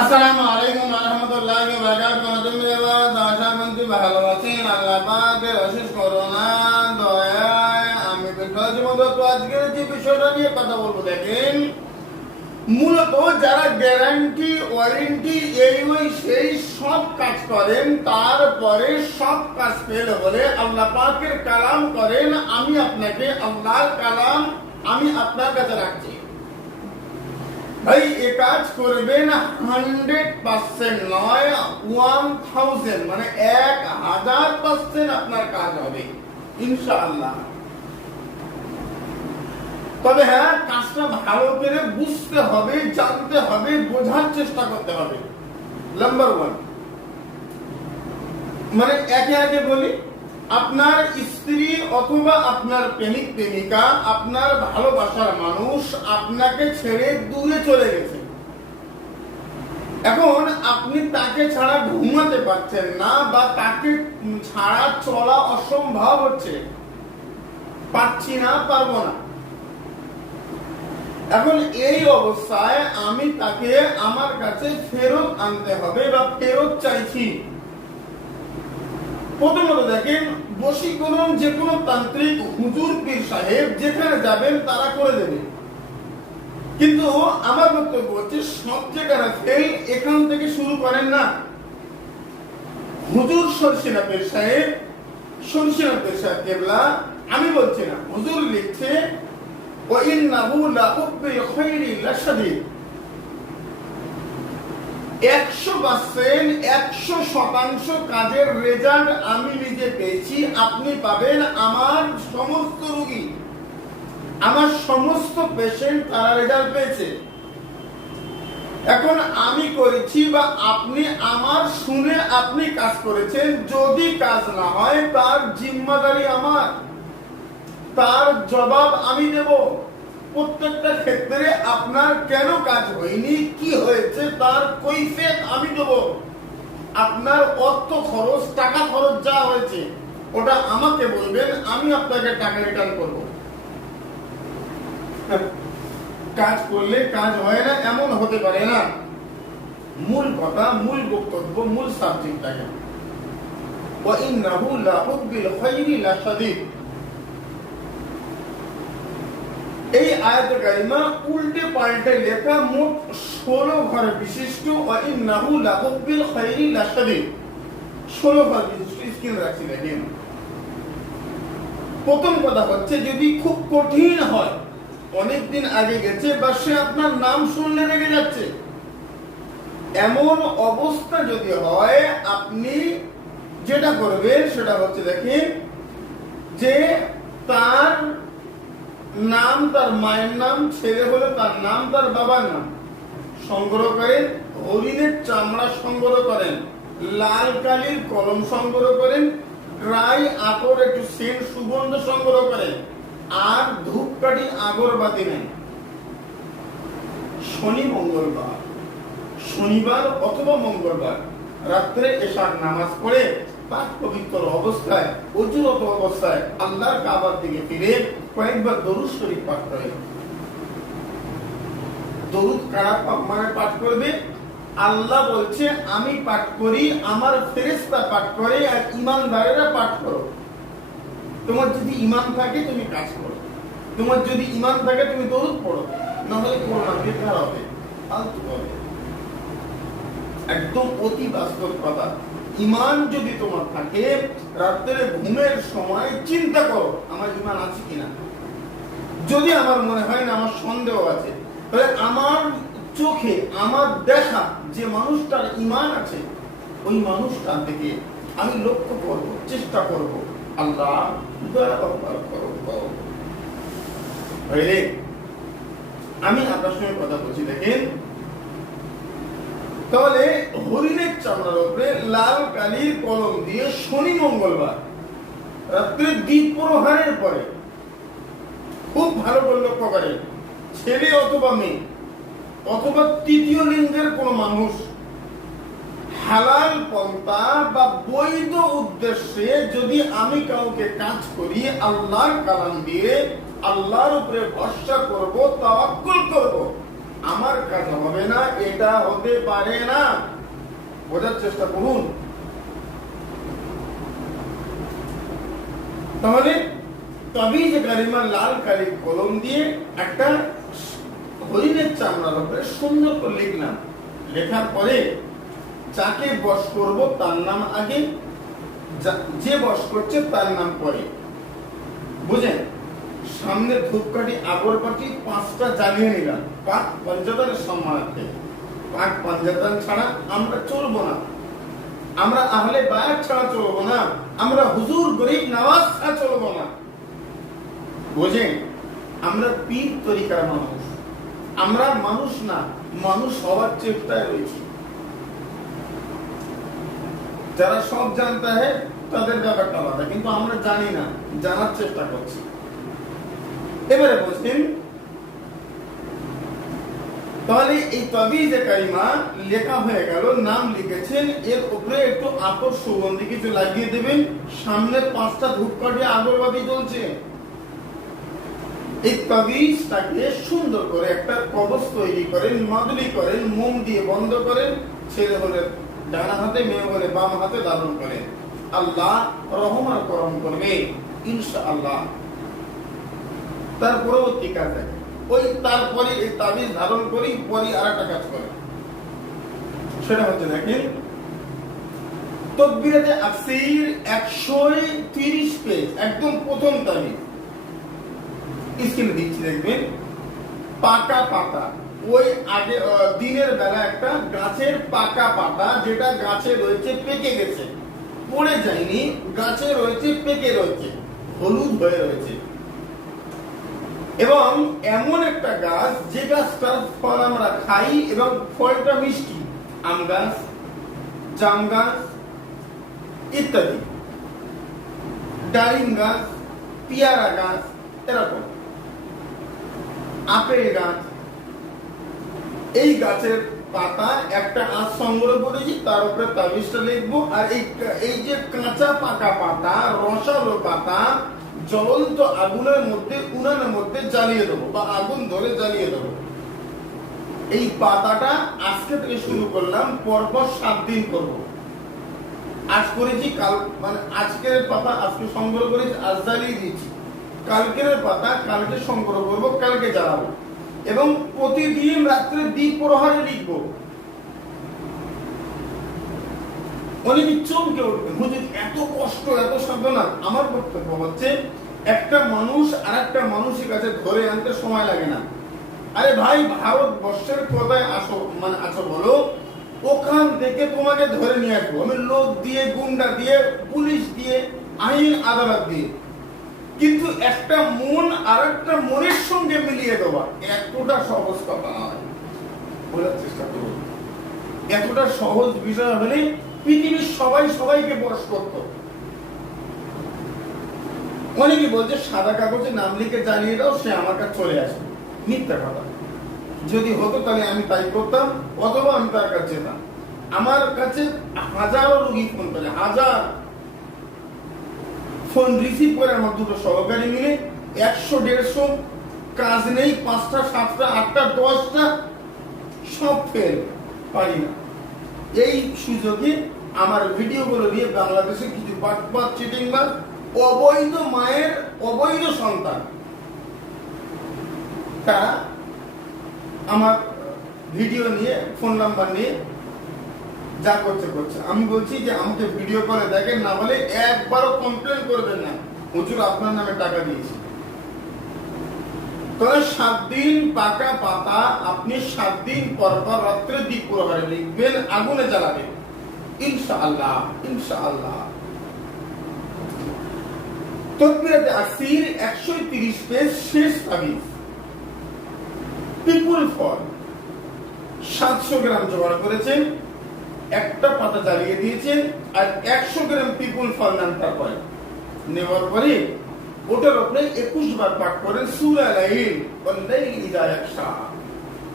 আসসালামু আলাইকুম রহমতুল্লাহি বারাকাতুহু। ভালো আছেন আল্লাহ পাকের অশেষ করুণা, দয়ায় আমি বিশ্বজ মতো তো আজকে যে বিষয়টা নিয়ে কথা বলব, দেখেন, মূলত যারা গ্যারান্টি ওয়ারেন্টি এই ওই সেই সব কাজ করেন, তারপরে সব কাজ ফেল হলে আল্লাহ পাকের কালাম করেন, আমি আপনাকে আল্লাহর কালাম আমি আপনার কাছে রাখছি। ভাই, এ কাজ করবেন হান্ড্রেড পার্সেন্ট নয় ওয়ান থাউজেন্ড মানে এক হাজার পার্সেন্ট আপনার কাজ হবে, ইনশাআল্লাহ। তবে হ্যাঁ কাজটা ভালো করে বুঝতে হবে, জানতে হবে, বোঝার চেষ্টা করতে হবে। নাম্বার ওয়ান মানে একে একে বলি আপনার স্ত্রী অথবা আপনার প্রেমিক, প্রেমিকা, আপনার ভালোবাসার মানুষ আপনাকে ছেড়ে দূরে চলে গেছে। এখন আপনি তাকে ছাড়া ঘুমাতে পারছেন না বা তাকে ছাড়া চলা অসম্ভব হচ্ছে। পাচ্ছি না, পারব না। এখন এই অবস্থায় আমি তাকে আমার কাছে ফেরত আনতে হবে বা ফেরত চাইছি। প্রথমত দেখেন যে কোনো তান্ত্রিক হুজুর পীর সাহেব যেখানে যাবেন তারা করে দেবে। কিন্তু আমার বক্তব্য হচ্ছে, সব জায়গায় ফেল এখান থেকে শুরু করেন না। হুজুর সরসিনা পীর সাহেব, সরসিনা পীর সাহেব কেবলা, আমি বলছি না, হুজুর লিখছে ও ইন্নাহু লাশাদীদ। একশো পার্সেন্ট একশো শতাংশ কাজের রেজাল্ট আমি নিজে পেয়েছি। আপনি পাবেন আমার সমস্ত রোগী। আমার সমস্ত পেশেন্ট তারা রেজাল্ট পেয়েছে। এখন আমি করেছি বা আপনি আমার শুনে আপনি কাজ করেছেন। যদি কাজ না হয়, তার জিম্মাদারি আমার। তার জবাব আমি দেব। প্রত্যেকটা ক্ষেত্রে আপনার কেন কাজ হয়নি কি হয়েছে তার কৈফিয়ত আমি দেব আপনার অর্থ খরচ টাকা খরচ যা হয়েছে ওটা আমাকে বলবেন আমি আপনাকে টাকা রিটার্ন করব কাজ করলে কাজ হয় না এমন হতে পারে না মূল কথা মূল বক্তব্য মূল সাবজেক্টটাকে وإنه لحب الخير لشديد এই আয়াত কারিমা উল্টে পাল্টে লেখা মোট ষোলো ঘর বিশিষ্ট ওয়াইন্নাহু লাহুব্বিল খাইরি লাশাদীদ ষোলো ঘর বিশিষ্ট, স্ক্রিন রাখছি, দেখেন। প্রথম কথা হচ্ছে, যদি খুব কঠিন হয়, অনেকদিন আগে গেছে বা সে আপনার নাম শুনলে রেগে যাচ্ছে। এমন অবস্থা যদি হয়, আপনি যেটা করবেন সেটা হচ্ছে দেখেন যে তার নাম তার মায়ের নাম, ছেলে হলে তার নাম, তার বাবার নাম। সংগ্রহ করেন, হরিণের চামড়া সংগ্রহ করেন, লাল কালির কলম সংগ্রহ করেন, ড্রাই আতর একটু সেন্ট সুগন্ধ সংগ্রহ করেন, আর ধূপকাঠি আগরবাতি নেন। শনি মঙ্গলবার। শনিবার অথবা মঙ্গলবার। রাত্রে এসার নামাজ পড়ে পাক পবিত্র অবস্থায় অবস্থায় আল্লাহর কাবার দিকে ফিরে কয়েকবার দরুদ শরীফ পাঠ করে দরুদ কারা মানে পাঠ করবে? আল্লাহ বলছে, আমি পাঠ করি, আমার ফেরেশতা পাঠ করে আর ইমানদারেরা পাঠ করো। তোমার যদি ইমান থাকে, তুমি কাজ করো। তোমার যদি ইমান থাকে, তুমি দরুদ পড়ো। নাহলে করো না বেকার হবে, ফালতু হবে। একদম অতি বাস্তব কথা। ইমান যদি তোমার থাকে, রাত্রে ঘুমের সময় চিন্তা করো, আমার ইমান আছে কিনা। যদি আমার মনে হয় না, আমার সন্দেহ আছে, তাহলে আমার চোখে, আমার দেখা যে মানুষটার ইমান আছে, ওই মানুষটা থেকে আমি লক্ষ্য করব, চেষ্টা করব। আল্লাহ। আমি আপনার সঙ্গে কথা বলছি, দেখেন। তাহলে হরিণের চামড়ার উপরে লাল কালির কলম দিয়ে শনি মঙ্গলবার, রাত্রে দ্বীপ প্রহারের পরে। খুব ভালো করে লক্ষ্য করেন, ছেলে অথবা মেয়ে, অথবা তৃতীয় লিঙ্গের কোন মানুষ, হালাল পন্থা বা বৈধ উদ্দেশ্যে যদি আমি কাউকে কাজ করি, আল্লাহর কালাম দিয়ে আল্লাহর উপরে ভরসা করব, তাওয়াক্কুল করব, আমার কাজ হবে না, এটা হতে পারে না। বোঝার চেষ্টা করুন। তাহলে তবেই তাবিজ কালিমা লাল কালি কলম দিয়ে একটা হরিণের চামড়ার উপরে সুন্দর করে লিখলাম। লেখার পরে যাকে বস করব তার নাম আগে, যা- যে বস করছে তার নাম পরে। বুঝেন সামনে ধূপকাঠি, আগরবাতি পাঁচটা জ্বালিয়ে নিলাম। পাক পঞ্চতানের সম্মানার্থে। পাক পঞ্চতান ছাড়া আমরা চলবো না। আমরা আহলে বায়াত ছাড়া চলবো না। আমরা হুজুর, গরিব, নওয়াজ ছাড়া চলবো না। বোঝেন, আমরা পীর তরিকার মানুষ। আমরা মানুষ না, মানুষ হওয়ার চেষ্টায় রয়েছি। যারা সব জানতে হয়, তাদের ব্যাপারটা আলাদা। কিন্তু আমরা জানি না, জানার চেষ্টা করছি। এবারে বলছেন তাহলে এই তবিজে কারিমা লেখা হয়ে গেল, নাম লিখেছেন, এর উপরে একটু আতর সুগন্ধি কিছু লাগিয়ে দেবেন সামনে পাঁচটা ধূপকাঠি আগরবাতি জ্বলছে। এই তাবিজটাকে সুন্দর করে একটা কবচ তৈরি করেন, মাদুলি করেন, মোম দিয়ে বন্ধ করেন, ছেলে হলে ডানা হাতে, মেয়ে হলে বাম হাতে ধারণ করেন। আল্লাহ রহমান করম করবে ইনশা আল্লাহ তার পরবর্তী কাজ ওই তারপরে এই তাবিজ ধারণ করি পরে আর একটা কাজ করে। সেটা হচ্ছে দেখেন, তকবিরাতে আকসির তিরিশ পেজ একদম প্রথম তাবিজ। স্ক্রিনে দিচ্ছি দেখবেন, পাকা পাতা। ওই আগে দিনের বেলা একটা গাছের পাকা পাতা, যেটা গাছে রয়েছে, পেকে গেছে। পড়ে যায়নি, গাছে রয়েছে, পেকে রয়েছে। হলুদ হয়ে রয়েছে। এবং এমন একটা গাছ, যে গাছটার ফল আমরা খাই এবং ফলটা মিষ্টি। আম গাছ, জাম গাছ ইত্যাদি। ডালিম গাছ, পেয়ারা গাছ, এরকম। আপেল গাছ। এই গাছের পাতা একটা আজ সংগ্রহ করেছি, তার উপরে তাবিজটা লিখব। আর এই এই যে কাঁচা পাকা পাতা, রসালো পাতা জ্বলন্ত আগুনের মধ্যে, উনানের মধ্যে জ্বালিয়ে দেবো বা আগুন ধরে জ্বালিয়ে দেবো। এই পাতাটা আজকে থেকে শুরু করলাম, পরপর সাত দিন করব। আজ করেছি, কাল মানে আজকের পাতা আজকে সংগ্রহ করেছি, আজ জ্বালিয়ে দিয়েছি। কালকের পাতা, কালকে সংগ্রহ করব, কালকে জ্বালাবো। এবং প্রতিদিন রাত্রে দ্বীপ প্রহারে লিখব। অনেকে চমকে উঠবে হুজুর, এত কষ্ট, এত সাধনা আমার বক্তব্য হচ্ছে, একটা মানুষ আর একটা মানুষের কাছে ধরে আনতে সময় লাগে না। আরে ভাই, ভারতবর্ষের কোথায় আসো মানে আছো বলো, ওখান থেকে তোমাকে ধরে নিয়ে আসব। আমি লোক দিয়ে, গুন্ডা দিয়ে, পুলিশ দিয়ে, আইন, আদালত দিয়ে। কিন্তু একটা মন আর একটা মনের সঙ্গে মিলিয়ে দেওয়া, এতটা সহজ কথা নয়। বোঝার চেষ্টা করুন। এতটা সহজ বিষয় হলে পৃথিবীর সবাই সবাইকে বস করত। অনেকে বলছে, সাদা কাগজে নাম লিখে জ্বালিয়ে দাও, সে আমার কাছে চলে আসে মিথ্যা কথা। যদি হতো তাহলে আমি তাই করতাম, অথবা আমি তার কাছে যেতাম। আমার কাছে হাজারো রোগী ফোন করে, হাজার। ফোন রিসিভ করে আমার দুটো সহকারী মিলে একশো, দেড়শো, কাজ নেই, পাঁচটা, সাতটা, আটটা, দশটা, সব ফেল পারি না। এই সুযোগে আমার ভিডিওগুলো নিয়ে বাংলাদেশে কিছু বাটপাত চিটিংবাজ, অবৈধ মায়ের অবৈধ সন্তান। তারা আমার ভিডিও নিয়ে, ফোন নাম্বার নিয়ে যা করছে করছে। আমি বলছি যে, আমাকে ভিডিও করে দেখেন, না বলে একবারও কমপ্লেন করবেন না। হুজুর, আপনার নামে টাকা দিয়েছি। তবে সাত দিন পাকা পাতা, আপনি সাত দিন পর পর রাত্রে দ্বীপ প্রহারে লিখবেন, আগুনে জ্বালাবেন। ইনশাআল্লাহ ইনশাআল্লাহ। তকবিরাতে আসির একশো তিরিশ পেজ শেষ তাবিজ। পিপুল ফল। সাতশো গ্রাম জোগাড় করেছেন, একটা পাতা জ্বালিয়ে দিয়েছেন, আর একশো গ্রাম পিপুল ফল নেন তারপরে। নেওয়ার পরে ওটার উপরে একুশ বার পাঠ করেন, সুরা লাইল ওয়াল্লাইল ইয়াকশা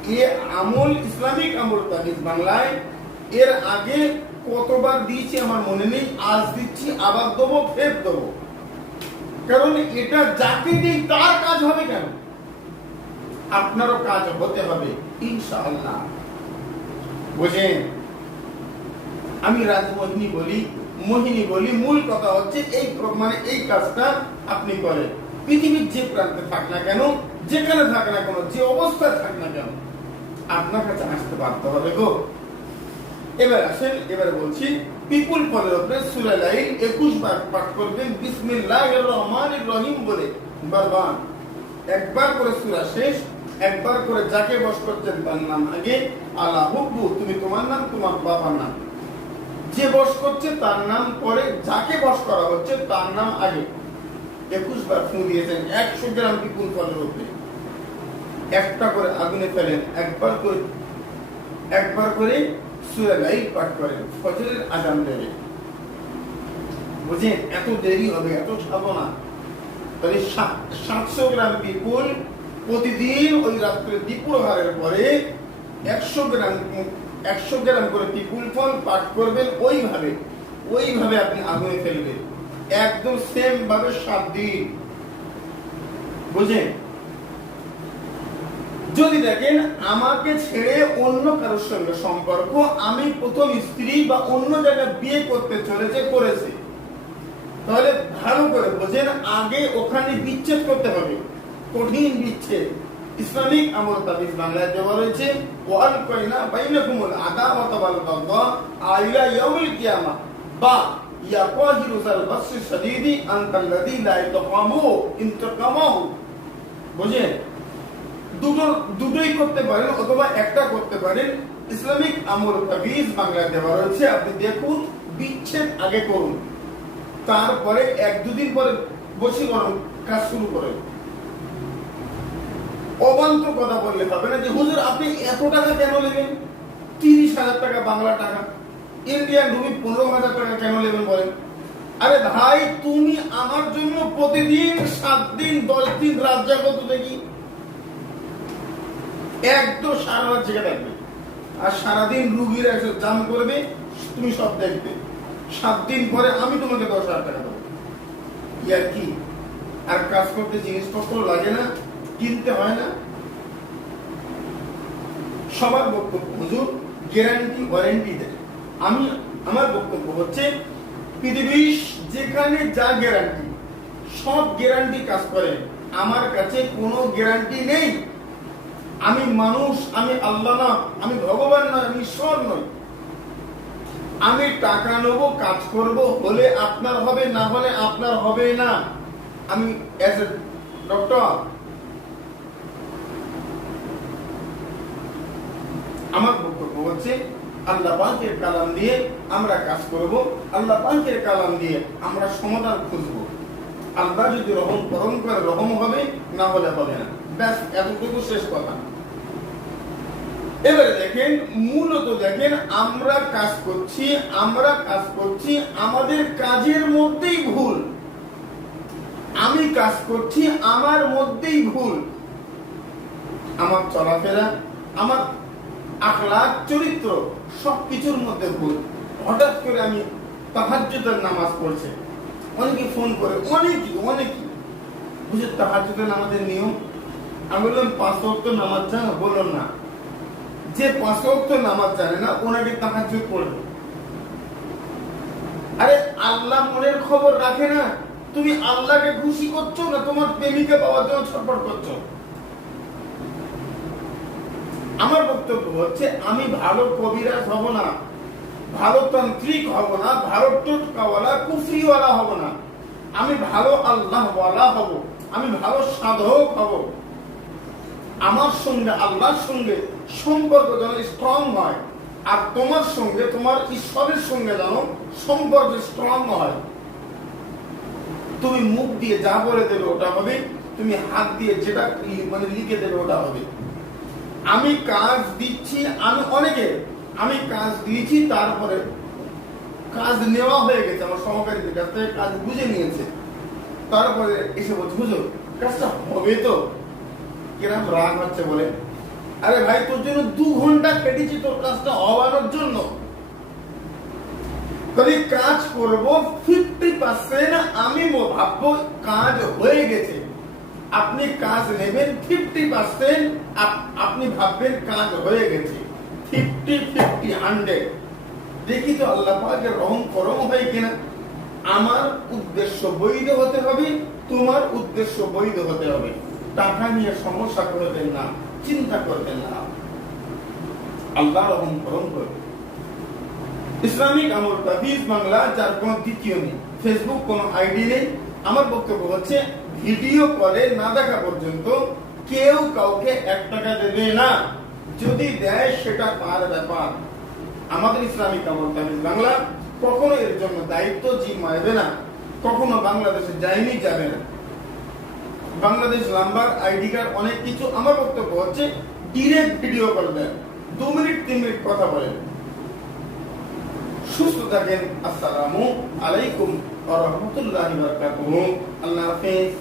এ আমল, ইসলামিক আমল তাবিজ বাংলায়, এর আগে কতবার দিয়েছি আমার মনে নেই, আজ দিচ্ছি, আবার দেবো, ফের দেবো। কারণ এটা যাকে দিই, তার কাজ হবে কেন? আপনারও কাজ হতে হবে, ইনশাআল্লাহ। বুঝেন? আমি রাজমোহিনী বলি, মোহিনী বলি, মূল কথা হচ্ছে এই মানে এই কাজটা আপনি করেন। পৃথিবীর যে প্রান্তে থাক না কেন, যেখানে থাক না কেন, যে অবস্থায় থাক না কেন, আপনার কাছে আসতে বাধ্য হবে গো। এবার আসেন, এবার বলছি পিপুল পদের উপরে সূরা 21 বার পাঠ করবেন, বিসমিল্লাহির রহমানির রহিম বলে, বারবার। একবার করে সূরা শেষ, একবার করে যাকে বস করছেন তার নাম আগে, আল্লাহ হুব্বু, তুমি তোমার নাম, তোমার বাবার নাম। যে বস করছে তার নাম পরে যাকে বস করা হচ্ছে তার নাম আগে। একুশ বার ফু দিয়েছেন, একশো গ্রাম পিপুল ফলের উপরে একটা করে আগুনে ফেলেন, একবার করে একবার করে সুরা লাইল পাঠ করেন ফজরের আজান দেবে। বুঝেন, এত দেরি হবে, এত ছাবো না তাহলে সাতশো গ্রাম বিপুল প্রতিদিন ওই রাত্রে দ্বীপুরহারের পরে একশো গ্রাম একশো গ্রাম করে পিপুল ফল পাঠ করবেন ওইভাবে। ওইভাবে আপনি আগুনে ফেলবেন। একদম সেম ভাবে সাত দিন। বুঝেন? যদি দেখেন, আমাকে ছেড়ে অন্য কারোর সঙ্গে সম্পর্ক, আমি প্রথম স্ত্রী বা অন্য জায়গায় বিয়ে করতে চলেছে, করেছে। তাহলে ভালো করে বোঝেন, আগে ওখানে বিচ্ছেদ করতে হবে। কঠিন বিচ্ছেদ। ইসলামিক আমল তাবিজ বাংলায় দেওয়া রয়েছে, ওয়াল কয়না বাইনাকুমুল আদাওয়াত ওয়াল বাগদা আইলা ইয়াউমিল কিয়ামা। বা ইয়াকাহিরু যাল বাসি শাদীদি আনতাল্লাযী লা ইয়াতকামু ইনতাকামাহু। বুঝেন? দুটো, দুটোই করতে পারেন অথবা একটা করতে পারেন। ইসলামিক আমল তাবিজ বাংলায় দেওয়া রয়েছে। আপনি দেখুন, বিচ্ছেদ আগে করুন। তারপরে এক দুদিন পরে বসে করুন কাজ শুরু করেন। অবান্ত কথা বললে হবে না যে, হুজুর, আপনি এত টাকা কেন নেবেন? তিরিশ হাজার টাকা বাংলা টাকা। ইন্ডিয়ান রুপি পনেরো হাজার টাকা কেন নেবেন বলেন? আরে ভাই, তুমি আমার জন্য প্রতিদিন সাত দিন, দশ দিন রাত জাগো তো দেখি। একদম সারা রাত জেগে থাকবে। আর সারাদিন রুগীরা এসে জাম করবে, তুমি সব দেখবে। সাত দিন পরে আমি তোমাকে দশ হাজার টাকা দেবো। ইয়ার কি? আর কাজ করতে জিনিসপত্র লাগে না, কিনতে হয় না? সবার বক্তব্য, হুজুর গ্যারান্টি ওয়ারেন্টি দেয়। আমি, আমার বক্তব্য হচ্ছে পৃথিবীর যেখানে যা গ্যারান্টি সব গ্যারান্টি কাজ করে। আমার কাছে কোনো গ্যারান্টি নেই। আমি মানুষ, আমি আল্লাহ না, আমি ভগবান নয় আমি ঈশ্বর নই। আমি টাকা নেব, কাজ করব, হলে আপনার হবে, না হলে আপনার হবে না। আমি অ্যাজ এ ডক্টর আমার বক্তব্য হচ্ছে, আল্লাহ পাকের কালাম দিয়ে আমরা কাজ করব, আল্লাহ পাকের কালাম দিয়ে আমরা সমাধান খুঁজব। আল্লাহ যদি রহম করম করে রহম হবে, না হলে হবে না। ব্যাস, এতটুকু শেষ কথা। এবারে দেখেন, মূলত দেখেন, আমরা কাজ করছি, আমরা কাজ করছি, আমাদের কাজের মধ্যেই ভুল। আমি কাজ করছি, আমার মধ্যেই ভুল। আমার চলাফেরা, আমার আখলাক চরিত্র, সবকিছুর মধ্যে ভুল। হঠাৎ করে আমি তাহাজ্জুদের নামাজ পড়ছে। অনেকে ফোন করে, অনেকে অনেকে। বুঝে তাহাজ্জুদের নামাজের নিয়ম? আমি বললাম, পাঁচ নামাজ জানো বললাম না। যে পাঁচ ওয়াক্ত নামাজ জানে না, ওনাকে তাহাজ্জুদ পড়বে আরে আল্লাহ মনের খবর রাখে না। তুমি আল্লাহকে খুশি করছ না তোমার প্রেমিকা পাওয়ার জন্য ছটফট করছ? আমার বক্তব্য হচ্ছে, আমি ভালো কবিরাজ হব না, ভালো তান্ত্রিক হব না, ভালো টোটকাওয়ালা, কুফরিওয়ালা হব না। আমি ভালো আল্লাহ ওয়ালা হব, আমি ভালো সাধক হব। আমার সঙ্গে, আল্লাহর সঙ্গে সম্পর্ক যেন স্ট্রং হয়। আর তোমার সঙ্গে, তোমার ঈশ্বরের সঙ্গে যেন সম্পর্ক স্ট্রং হয়। তুমি মুখ দিয়ে যা বলে দেবে ওটা হবে, তুমি হাত দিয়ে যেটা মানে লিখে দেবে ওটা হবে। আমি কাজ দিচ্ছি, আমি অনেকে, আমি কাজ দিয়েছি, তারপরে কাজ নেওয়া হয়ে গেছে, আমার সহকারীদের কাছ থেকে কাজ বুঝে নিয়েছে। তারপরে এসে বলছে বুঝো কাজটা হবে তো? কিরম রাগ হচ্ছে বলে? আরে ভাই, তোর জন্য দু ঘণ্টা কেটেছি তোর কাজটা হওয়ানোর জন্য। তাহলে কাজ করব ফিফটি পার্সেন্ট আমি ভাববো কাজ হয়ে গেছে। আপনি কাজ নেবেন ফিফটি পার্সেন্ট আপনি ভাববেন কাজ হয়ে গেছে। ফিফটি ফিফটি হান্ড্রেড দেখি তো আল্লাহ পাকের রহম করম হয় কিনা। আমার উদ্দেশ্য বৈধ হতে হবে, তোমার উদ্দেশ্য বৈধ হতে হবে। টাকা নিয়ে সমস্যা করবেন না, চিন্তা করবেন না। আল্লাহ রহম করম করবে ইসলামিক আমল তাবিজ বাংলা, যার কোনো দ্বিতীয় নেই। ফেসবুক কোনো আইডি নেই। আমার বক্তব্য হচ্ছে, ভিডিও কলে না দেখা পর্যন্ত কেউ কাউকে এক টাকা দেবে না। যদি দেয়, সেটা তার ব্যাপার। আমাদের ইসলামিক আমল তাবিজ বাংলা, কখনো এর জন্য দায়িত্ব জিম্মাবে না। কখনো বাংলাদেশে যায়নি, যাবে না। বাংলাদেশ লাম্বার আইডি কার্ড, অনেক কিছু আমার বক্তব্য হচ্ছে ডিরেক্ট ভিডিও কল দেন। দু মিনিট, তিন মিনিট কথা বলেন। সুস্থ থাকেন। আসসালামু আলাইকুম ওয়া রাহমাতুল্লাহি আল্লাহ হাফেজ।